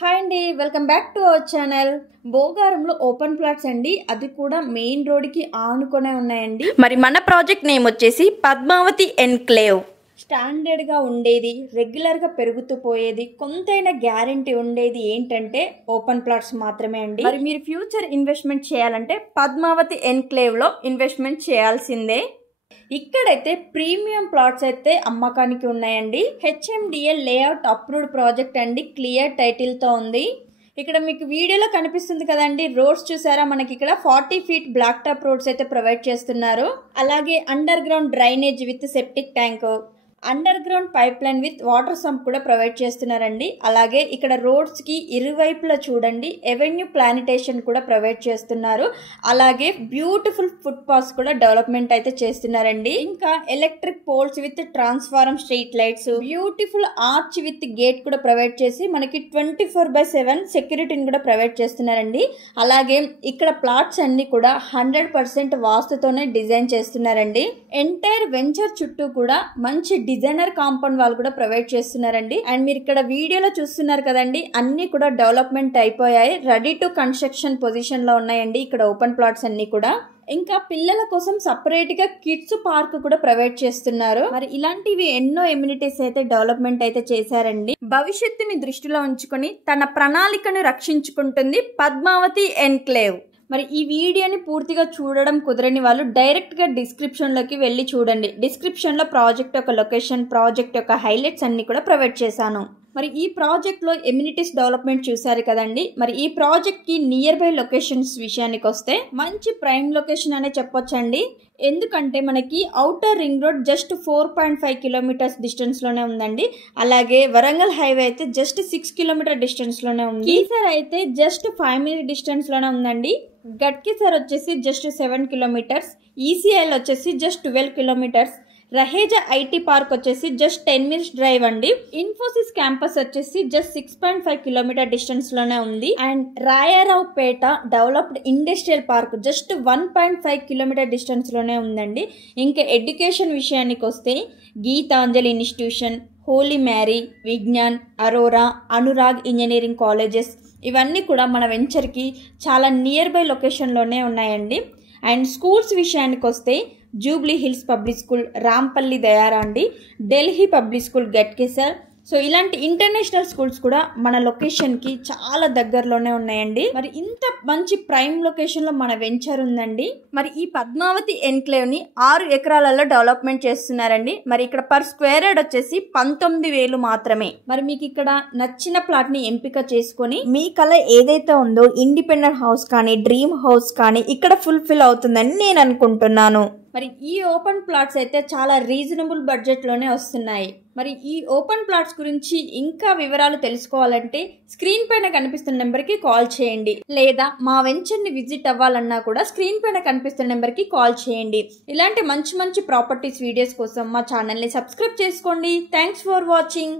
Hi అండి, welcome back to our channel. భోగారంలో open plots అండి, అది కూడా మెయిన్ రోడ్కి ఆనుకొనే ఉన్నాయండి. మరి మన ప్రాజెక్ట్ నేమ్ వచ్చేసి పద్మావతి ఎన్క్లేవ్. స్టాండర్డ్గా ఉండేది, రెగ్యులర్గా పెరుగుతూ పోయేది, కొంతైనా గ్యారంటీ ఉండేది ఏంటంటే ఓపెన్ ప్లాట్స్ మాత్రమే అండి. మరి మీరు ఫ్యూచర్ ఇన్వెస్ట్మెంట్ చేయాలంటే పద్మావతి ఎన్క్లేవ్లో ఇన్వెస్ట్మెంట్ చేయాల్సిందే. ఇక్కడైతే ప్రీమియం ప్లాట్స్ అయితే అమ్మకానికి ఉన్నాయండి. హెచ్ఎండిఎల్ లేఅవుట్ అప్రూవ్డ్ ప్రాజెక్ట్ అండి, క్లియర్ టైటిల్తో ఉంది. ఇక్కడ మీకు వీడియోలో కనిపిస్తుంది కదండి, రోడ్స్ చూసారా? మనకి ఇక్కడ 40 feet బ్లాక్ టాప్ రోడ్స్ అయితే ప్రొవైడ్ చేస్తున్నారు. అలాగే under ground drainage with septic tank, under ground pipe line with water sump కూడా ప్రొవైడ్ చేస్తున్నారండి. అలాగే ఇక్కడ రోడ్స్ కి ఇరువైపులా చూడండి ఎవెన్యూ ప్లానిటేషన్ కూడా ప్రొవైడ్ చేస్తున్నారు. అలాగే బ్యూటిఫుల్ ఫుట్ పాత్స్ కూడా డెవలప్మెంట్ అయితే చేస్తున్నారండి. ఇంకా electric poles with transformer street lights, beautiful arch with gate కూడా ప్రొవైడ్ చేసి మనకి 24/7 సెక్యూరిటీని కూడా ప్రొవైడ్ చేస్తున్నారండి. అలాగే ఇక్కడ ప్లాట్స్ అన్ని కూడా 100% వాస్తుతోనే డిజైన్ చేస్తున్నారండి. ఎంటైర్ వెంచర్ చుట్టూ కూడా మంచి డిజైనర్ కాంపౌండ్ వాల్ కూడా ప్రొవైడ్ చేస్తున్నారండి. అండ్ మీరు ఇక్కడ వీడియోలో చూస్తున్నారు కదండి, అన్ని కూడా డెవలప్మెంట్ అయిపోయాయి, రెడీ టు కన్స్ట్రక్షన్ పొజిషన్ లో ఉన్నాయండి ఇక్కడ ఓపెన్ ప్లాట్స్ అన్ని కూడా. ఇంకా పిల్లల కోసం సపరేట్ గా కిడ్స్ పార్క్ కూడా ప్రొవైడ్ చేస్తున్నారు. మరి ఇలాంటివి ఎన్నో ఎమ్యూనిటీస్ అయితే డెవలప్మెంట్ అయితే చేశారండి. భవిష్యత్తుని దృష్టిలో ఉంచుకొని తన ప్రణాళికను రక్షించుకుంటుంది పద్మావతి ఎన్క్లేవ్. మరి ఈ వీడియోని పూర్తిగా చూడడం కుదరని వాళ్ళు డైరెక్ట్గా డిస్క్రిప్షన్లోకి వెళ్ళి చూడండి. డిస్క్రిప్షన్లో ప్రాజెక్ట్ యొక్క లొకేషన్, ప్రాజెక్ట్ యొక్క హైలైట్స్ అన్ని కూడా ప్రొవైడ్ చేశాను. మరి ఈ ప్రాజెక్ట్లో ఎమ్యూనిటీస్ డెవలప్మెంట్ చూసారు కదండి. మరి ఈ ప్రాజెక్ట్కి నియర్ బై లొకేషన్స్ విషయానికి వస్తే మంచి ప్రైమ్ లొకేషన్ అనే చెప్పొచ్చండి. ఎందుకంటే మనకి outer ring road just 4.5 kilometers డిస్టెన్స్లోనే ఉందండి. అలాగే వరంగల్ హైవే అయితే జస్ట్ 6 kilometer డిస్టెన్స్లోనే ఉంది. కీసర్ అయితే జస్ట్ 5 minute డిస్టెన్స్లోనే ఉందండి. గట్కిసర్ వచ్చేసి జస్ట్ 7 kilometers, ఈసీఐఎల్ వచ్చేసి just 12 kilometers, Raheja IT park వచ్చేసి జస్ట్ 10 minutes డ్రైవ్ అండి. ఇన్ఫోసిస్ క్యాంపస్ వచ్చేసి జస్ట్ 6.5 kilometer డిస్టెన్స్ లోనే ఉంది. And Rayaraopeta developed industrial park just 1.5 kilometer distance లోనే ఉందండి. ఇంకా ఎడ్యుకేషన్ విషయానికి వస్తే Gitanjali institution, Holy Mary, Vignan, Aurora, Anurag engineering colleges ఇవన్నీ కూడా మన వెంచర్కి చాలా నియర్ బై లొకేషన్లోనే ఉన్నాయండి. అండ్ స్కూల్స్ విషయానికి వస్తే Jubilee Hills public school, Rampalli దయారాండి, Delhi public school Ghatkesar, so ఇలాంటి ఇంటర్నేషనల్ స్కూల్స్ కూడా మన లొకేషన్కి చాలా దగ్గరలోనే ఉన్నాయండి. మరి ఇంత మంచి ప్రైమ్ లొకేషన్లో మన వెంచర్ ఉందండి. మరి ఈ పద్మావతి ఎన్క్లేవ్ని 6 ఎకరాలలో డెవలప్మెంట్ చేస్తున్నారండి. మరి ఇక్కడ పర్ స్క్వేర్ యార్డ్ వచ్చేసి 19,000 మాత్రమే. మరి మీకు ఇక్కడ నచ్చిన ప్లాట్ని ఎంపిక చేసుకొని మీ కళ ఏదైతే ఉందో ఇండిపెండెంట్ హౌస్ కానీ డ్రీమ్ హౌస్ కానీ ఇక్కడ ఫుల్ఫిల్ అవుతుందని నేను అనుకుంటున్నాను. మరి ఈ ఓపెన్ ప్లాట్స్ అయితే చాలా రీజనబుల్ బడ్జెట్లోనే వస్తున్నాయి. మరి ఈ ఓపెన్ ప్లాట్స్ గురించి ఇంకా వివరాలు తెలుసుకోవాలంటే స్క్రీన్ పైన కనిపిస్తున్న నెంబర్కి కాల్ చేయండి, లేదా మా వెంచర్ని విజిట్ అవ్వాలన్నా కూడా స్క్రీన్ పైన కనిపిస్తున్న నెంబర్కి కాల్ చేయండి. ఇలాంటి మంచి మంచి ప్రాపర్టీస్ వీడియోస్ కోసం మా ఛానల్ని సబ్స్క్రైబ్ చేసుకోండి. Thanks for watching.